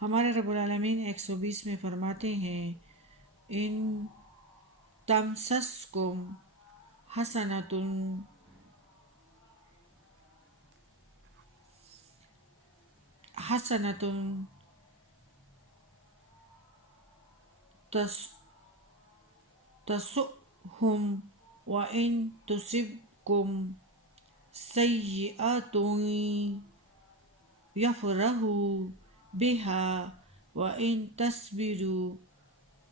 ہمارے رب العالمین 120 میں فرماتے ہیں ان تمسسکم حسنتن حسنتن تس تسؤہم وَإِن تُصِبْكُمْ سَيِّئَةٌ يَفْرَحُوا بِهَا وَإِن تَصْبِرُوا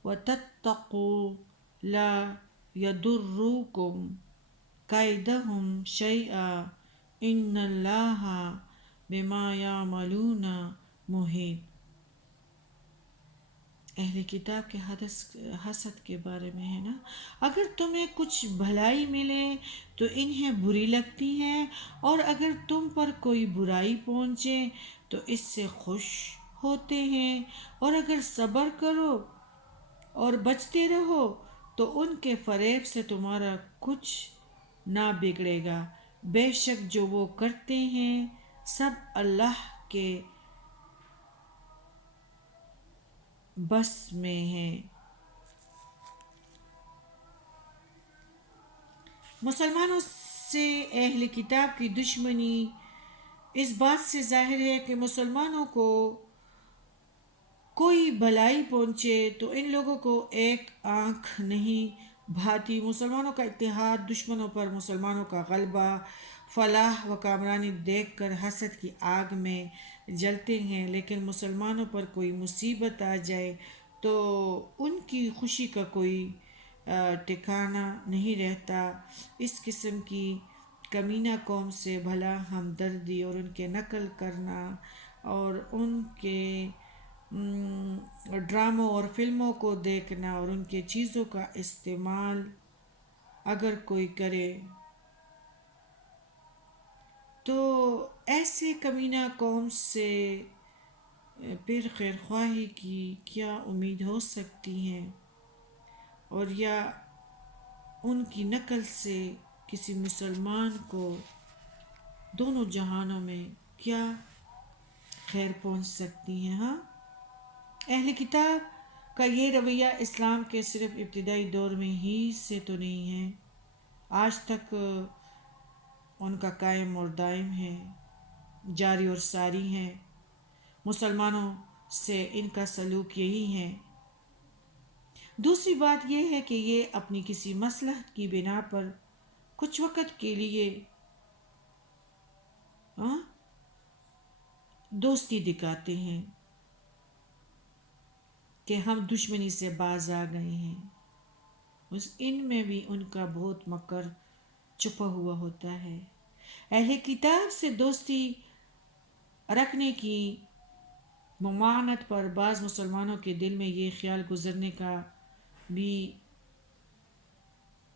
وَتَتَّقُوا لَا يَضُرُّكُمْ كَيْدُهُمْ شَيْئًا إِنَّ اللَّهَ بِمَا يَعْمَلُونَ مُحِيطٌ۔ اہل کتاب کے حسد کے بارے میں ہے نا، اگر تمہیں کچھ بھلائی ملے تو انہیں بری لگتی ہے، اور اگر تم پر کوئی برائی پہنچے تو اس سے خوش ہوتے ہیں، اور اگر صبر کرو اور بچتے رہو تو ان کے فریب سے تمہارا کچھ نہ بگڑے گا، بے شک جو وہ کرتے ہیں سب اللہ کے بس میں ہے۔ مسلمانوں سے اہل کتاب کی دشمنی اس بات سے ظاہر ہے کہ مسلمانوں کو کوئی بھلائی پہنچے تو ان لوگوں کو ایک آنکھ نہیں بھاتی۔ مسلمانوں کا اتحاد، دشمنوں پر مسلمانوں کا غلبہ، فلاح و کامرانی دیکھ کر حسد کی آگ میں جلتے ہیں، لیکن مسلمانوں پر کوئی مصیبت آ جائے تو ان کی خوشی کا کوئی ٹھکانہ نہیں رہتا۔ اس قسم کی کمینہ قوم سے بھلا ہمدردی اور ان کے نقل کرنا اور ان کے ڈراموں اور فلموں کو دیکھنا اور ان کے چیزوں کا استعمال اگر کوئی کرے تو ایسے کمینہ قوم سے پھر خیر خواہی کی کیا امید ہو سکتی ہے، اور یا ان کی نقل سے کسی مسلمان کو دونوں جہانوں میں کیا خیر پہنچ سکتی ہے۔ ہاں، اہل کتاب کا یہ رویہ اسلام کے صرف ابتدائی دور میں ہی سے تو نہیں ہے، آج تک ان کا قائم اور دائم ہے، جاری اور ساری ہے۔ مسلمانوں سے ان کا سلوک یہی ہے۔ دوسری بات یہ ہے کہ یہ اپنی کسی مصلحت کی بنا پر کچھ وقت کے لیے دوستی دکھاتے ہیں کہ ہم دشمنی سے باز آ گئے ہیں، بس ان میں بھی ان کا بہت مکر چھپا ہوا ہوتا ہے۔ اہل کتاب سے دوستی رکھنے کی ممانعت پر بعض مسلمانوں کے دل میں یہ خیال گزرنے کا بھی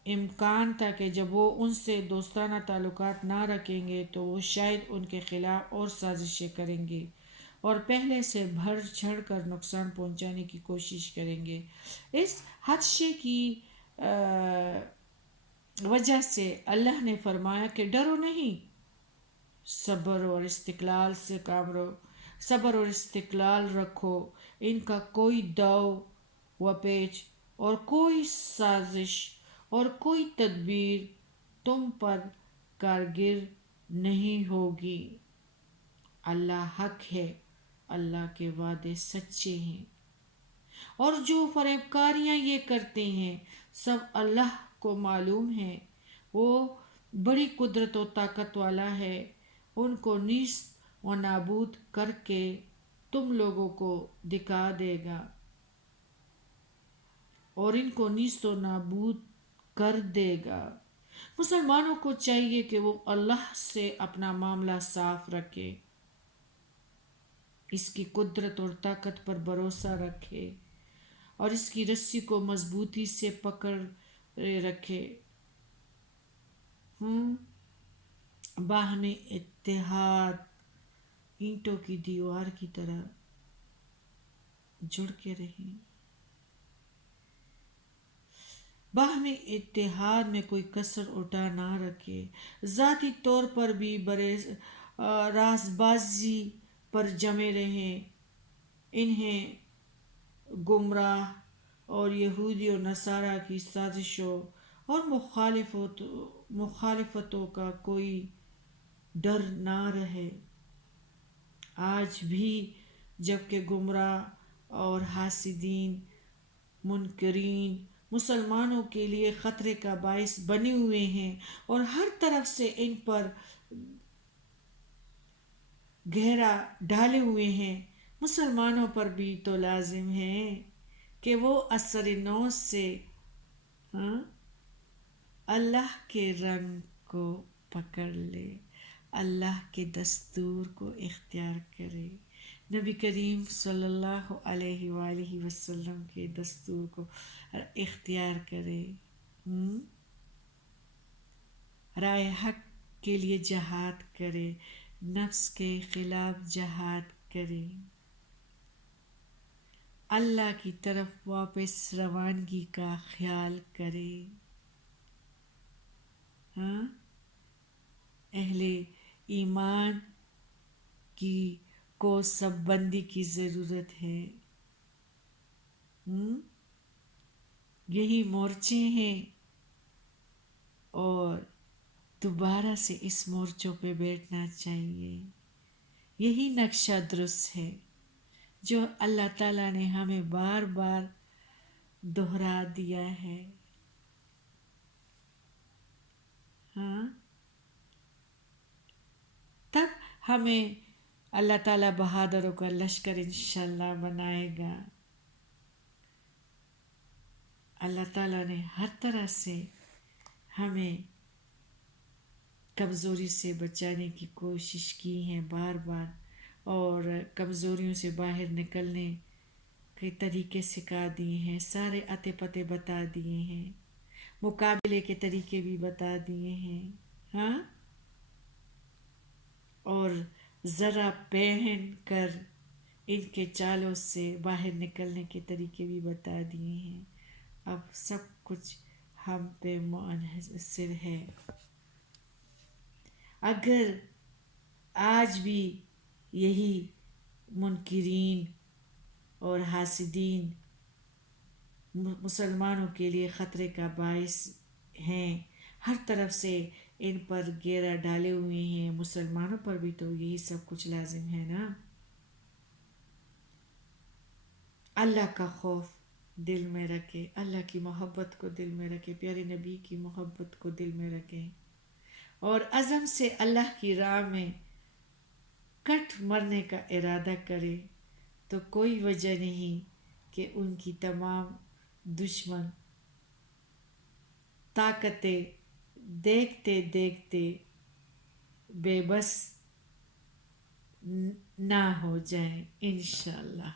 امکان تھا کہ جب وہ ان سے دوستانہ تعلقات نہ رکھیں گے تو وہ شاید ان کے خلاف اور سازشیں کریں گے اور پہلے سے بڑھ چڑھ کر نقصان پہنچانے کی کوشش کریں گے۔ اس خدشے کی وجہ سے اللہ نے فرمایا کہ ڈرو نہیں، صبر اور استقلال سے کام لو، صبر اور استقلال رکھو، ان کا کوئی داؤ و پیچ اور کوئی سازش اور کوئی تدبیر تم پر کارگر نہیں ہوگی۔ اللہ حق ہے، اللہ کے وعدے سچے ہیں، اور جو فریب کاریاں یہ کرتے ہیں سب اللہ کو معلوم ہے، وہ بڑی قدرت و طاقت والا ہے، ان کو نیست و نابود کر کے تم لوگوں کو دکھا دے گا اور ان کو نیست و نابود کر دے گا۔ مسلمانوں کو چاہیے کہ وہ اللہ سے اپنا معاملہ صاف رکھے، اس کی قدرت اور طاقت پر بھروسہ رکھے اور اس کی رسی کو مضبوطی سے پکڑ رکھے۔ باہمی اتحاد اینٹوں کی دیوار کی طرح جڑ کے رہیں، باہمی اتحاد میں کوئی کسر اٹھا نہ رکھے، ذاتی طور پر بھی برے راز بازی پر جمے رہیں، انہیں گمراہ اور یہودی و نصارہ کی سازشوں اور مخالفتوں کا کوئی ڈر نہ رہے۔ آج بھی جبکہ گمراہ اور حاسدین منکرین مسلمانوں کے لیے خطرے کا باعث بنے ہوئے ہیں اور ہر طرف سے ان پر گھیرا ڈالے ہوئے ہیں، مسلمانوں پر بھی تو لازم ہے کہ وہ اثر نو سے اللہ کے رنگ کو پکڑ لے، اللہ کے دستور کو اختیار کرے، نبی کریم صلی اللہ علیہ وآلہ وسلم کے دستور کو اختیار کرے، رائے حق کے لیے جہاد کرے، نفس کے خلاف جہاد کرے، اللہ کی طرف واپس روانگی کا خیال کرے۔ اہل ایمان کو سب بندی کی ضرورت ہے۔ یہی مورچے ہیں اور دوبارہ سے اس مورچوں پہ بیٹھنا چاہیے۔ یہی نقشہ درست ہے جو اللہ تعالیٰ نے ہمیں بار بار دہرا دیا ہے۔ تب ہمیں اللہ تعالیٰ بہادروں کا لشکر انشاءاللہ بنائے گا۔ اللہ تعالیٰ نے ہر طرح سے ہمیں کمزوری سے بچانے کی کوشش کی ہے بار بار، اور کمزوریوں سے باہر نکلنے کے طریقے سکھا دیے ہیں، سارے اتے پتے بتا دیے ہیں، مقابلے کے طریقے بھی بتا دیے ہیں، اور ذرا پہن کر ان کے چالوں سے باہر نکلنے کے طریقے بھی بتا دیے ہیں۔ اب سب کچھ ہم پہ منحصر ہے۔ اگر آج بھی یہی منکرین اور حاسدین مسلمانوں کے لیے خطرے کا باعث ہیں، ہر طرف سے ان پر گھیرا ڈالے ہوئے ہیں، مسلمانوں پر بھی تو یہی سب کچھ لازم ہے نا۔ اللہ کا خوف دل میں رکھے، اللہ کی محبت کو دل میں رکھے، پیارے نبی کی محبت کو دل میں رکھیں، اور عزم سے اللہ کی راہ میں کٹ مرنے کا ارادہ کرے، تو کوئی وجہ نہیں کہ ان کی تمام دشمن طاقتیں دیکھتے دیکھتے بے بس نہ ہو جائیں انشاءاللہ۔